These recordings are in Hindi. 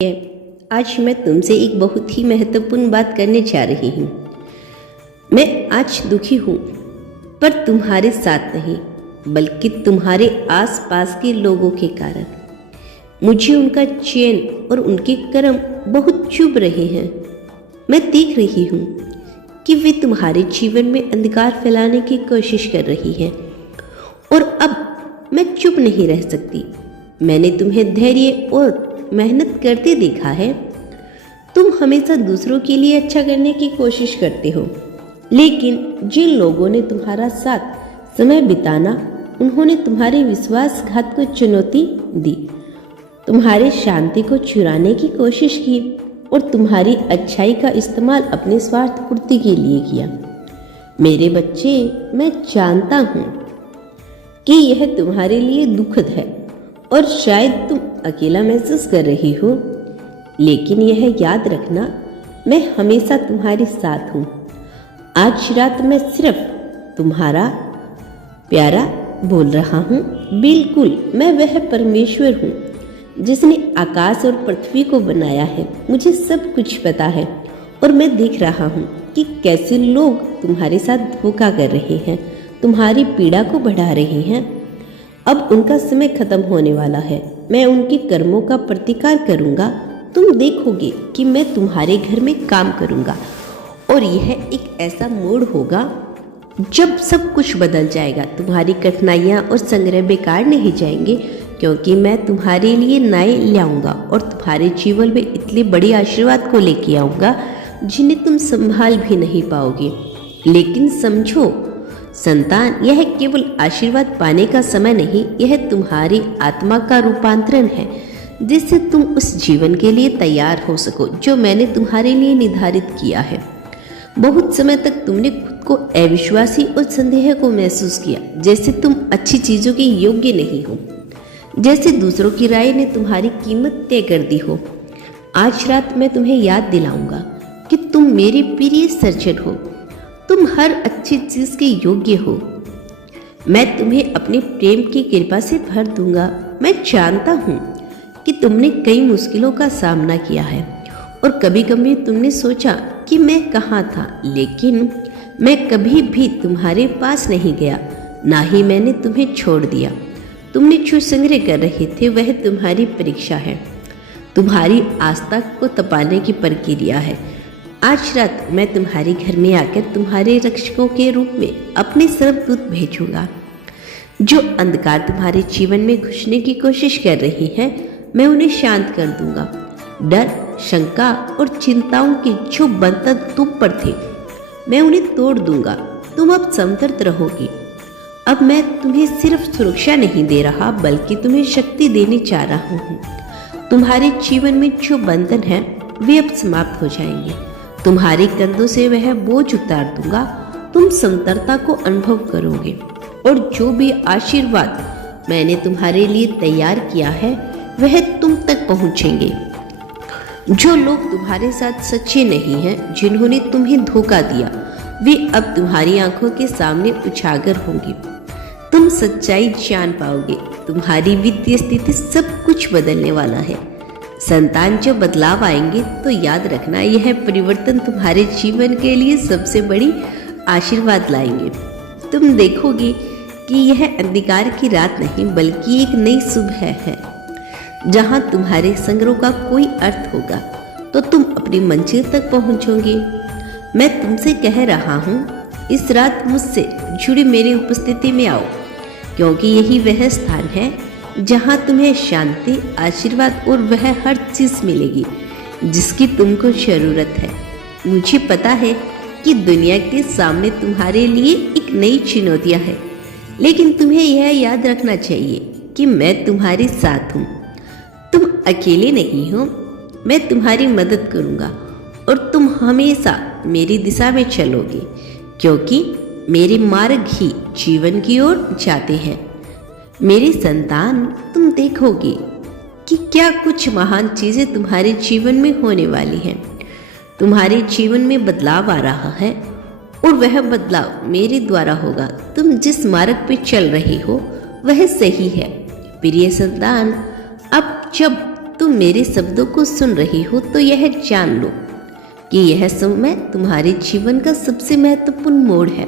आज मैं तुमसे एक बहुत ही महत्वपूर्ण बात करने जा रही हूँ। मैं आज दुखी हूँ, पर तुम्हारे साथ नहीं, बल्कि तुम्हारे आसपास के लोगों के कारण। मुझे उनका चैन और उनके कर्म बहुत चुभ रहे हैं। मैं देख रही हूँ कि वे तुम्हारे जीवन में अंधकार फैलाने की कोशिश कर रही हैं, और अब मैं चुप नहीं रह सकती। मैंने तुम्हें धैर्य और मेहनत करते देखा है। तुम हमेशा दूसरों के लिए अच्छा करने की कोशिश करते हो, लेकिन जिन लोगों ने तुम्हारा साथ समय बिताना, उन्होंने तुम्हारे विश्वासघात को चुनौती दी, तुम्हारे शांति को चुराने की कोशिश की और तुम्हारी अच्छाई का इस्तेमाल अपने स्वार्थ पूर्ति के लिए किया। मेरे बच्चे, मैं जानता हूँ कि यह तुम्हारे लिए दुखद है और शायद तुम अकेला महसूस कर रही हो, लेकिन यह याद रखना, मैं हमेशा तुम्हारे साथ हूँ। आज रात मैं सिर्फ तुम्हारा प्यारा बोल रहा हूँ। बिल्कुल, मैं वह परमेश्वर हूँ जिसने आकाश और पृथ्वी को बनाया है। मुझे सब कुछ पता है और मैं देख रहा हूँ कि कैसे लोग तुम्हारे साथ धोखा कर रहे हैं, तुम्हारी पीड़ा को बढ़ा रहे हैं। अब उनका समय खत्म होने वाला है। मैं उनके कर्मों का प्रतिकार करूंगा। तुम देखोगे कि मैं तुम्हारे घर में काम करूंगा, और यह एक ऐसा मोड़ होगा जब सब कुछ बदल जाएगा। तुम्हारी कठिनाइयां और संग्रह बेकार नहीं जाएंगे, क्योंकि मैं तुम्हारे लिए नए लाऊंगा और तुम्हारे जीवन में इतने बड़े आशीर्वाद को लेके आऊंगा जिन्हें तुम संभाल भी नहीं पाओगे। लेकिन समझो संतान, यह केवल आशीर्वाद पाने का समय नहीं, यह तुम्हारी आत्मा का रूपांतरण है, जिससे तुम उस जीवन के लिए तैयार हो सको जो मैंने तुम्हारे लिए निर्धारित किया है। बहुत समय तक तुमने खुद को अविश्वासी और संदेह को महसूस किया, जैसे तुम अच्छी चीजों के योग्य नहीं हो, जैसे दूसरों की राय ने तुम्हारी कीमत तय कर दी हो। आज रात मैं तुम्हें याद दिलाऊंगा कि तुम मेरे प्रिय सर्जन हो। तुम हर अच्छी चीज के योग्य हो। मैं तुम्हें अपने प्रेम की कृपा से भर दूंगा। मैं जानता हूँ कि तुमने कई मुश्किलों का सामना किया है, और कभी कभी तुमने सोचा कि मैं कहाँ था, लेकिन मैं कभी भी तुम्हारे पास नहीं गया, ना ही मैंने तुम्हें छोड़ दिया। तुमने जो संग्रह कर रहे थे वह तुम्हारी परीक्षा है, तुम्हारी आस्था को तपाने की प्रक्रिया है। आज रात मैं तुम्हारे घर में आकर तुम्हारे रक्षकों के रूप में अपने सर्वदूत भेजूंगा। जो अंधकार तुम्हारे जीवन में घुसने की कोशिश कर रही हैं, मैं उन्हें शांत कर दूंगा। डर, शंका और चिंताओं के जो बंधन तुम पर थे, मैं उन्हें तोड़ दूंगा। तुम अब संतृप्त रहोगी। अब मैं तुम्हें सिर्फ सुरक्षा नहीं दे रहा, बल्कि तुम्हें शक्ति देने जा रहा हूँ। तुम्हारे जीवन में जो बंधन है वे अब समाप्त हो जाएंगे। तुम्हारे कंधों से वह बोझ उतार दूंगा। तुम समतलता को अनुभव करोगे, और जो भी आशीर्वाद मैंने तुम्हारे लिए तैयार किया है वह तुम तक पहुंचेंगे। जो लोग तुम्हारे साथ सच्चे नहीं हैं, जिन्होंने तुम्हें धोखा दिया, वे अब तुम्हारी आंखों के सामने उजागर होंगे। तुम सच्चाई जान पाओगे। तुम्हारी वित्तीय स्थिति सब कुछ बदलने वाला है। संतान, जो बदलाव आएंगे तो याद रखना, यह परिवर्तन तुम्हारे जीवन के लिए सबसे बड़ी आशीर्वाद लाएंगे। तुम देखोगे कि यह अंधकार की रात नहीं, बल्कि एक नई सुबह है, जहां तुम्हारे संग्रह का कोई अर्थ होगा, तो तुम अपनी मंजिल तक पहुंचोगे। मैं तुमसे कह रहा हूं, इस रात मुझसे जुड़ी मेरी उपस्थिति में आओ, क्योंकि यही वह स्थान है जहां तुम्हें शांति, आशीर्वाद और वह हर चीज मिलेगी जिसकी तुमको जरूरत है। मुझे पता है कि दुनिया के सामने तुम्हारे लिए एक नई चुनौतियां है, लेकिन तुम्हें यह याद रखना चाहिए कि मैं तुम्हारे साथ हूँ। तुम अकेले नहीं हो। मैं तुम्हारी मदद करूँगा, और तुम हमेशा मेरी दिशा में चलोगे, क्योंकि मेरे मार्ग ही जीवन की ओर जाते हैं। मेरी संतान, तुम देखोगे कि क्या कुछ महान चीजें तुम्हारे जीवन में होने वाली हैं। तुम्हारे जीवन में बदलाव आ रहा है, और वह बदलाव मेरे द्वारा होगा। तुम जिस मार्ग पे चल रहे हो वह सही है। प्रिय संतान, अब जब तुम तुम मेरे शब्दों को सुन रही हो तो यह जान लो कि यह समय तुम्हारे जीवन का सबसे महत्वपूर्ण मोड़ है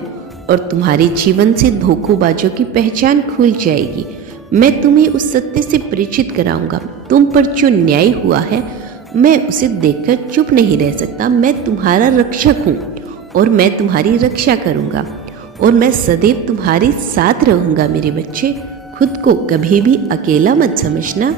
और तुम्हारे जीवन से धोखेबाजों की पहचान खुल जाएगी। मैं तुम्हें उस सत्य से परिचित कराऊंगा। तुम पर जो न्याय हुआ है मैं उसे देखकर चुप नहीं रह सकता। मैं तुम्हारा रक्षक हूँ और मैं तुम्हारी रक्षा करूंगा और मैं सदैव तुम्हारे साथ रहूंगा। मेरे बच्चे, खुद को कभी भी अकेला मत समझना।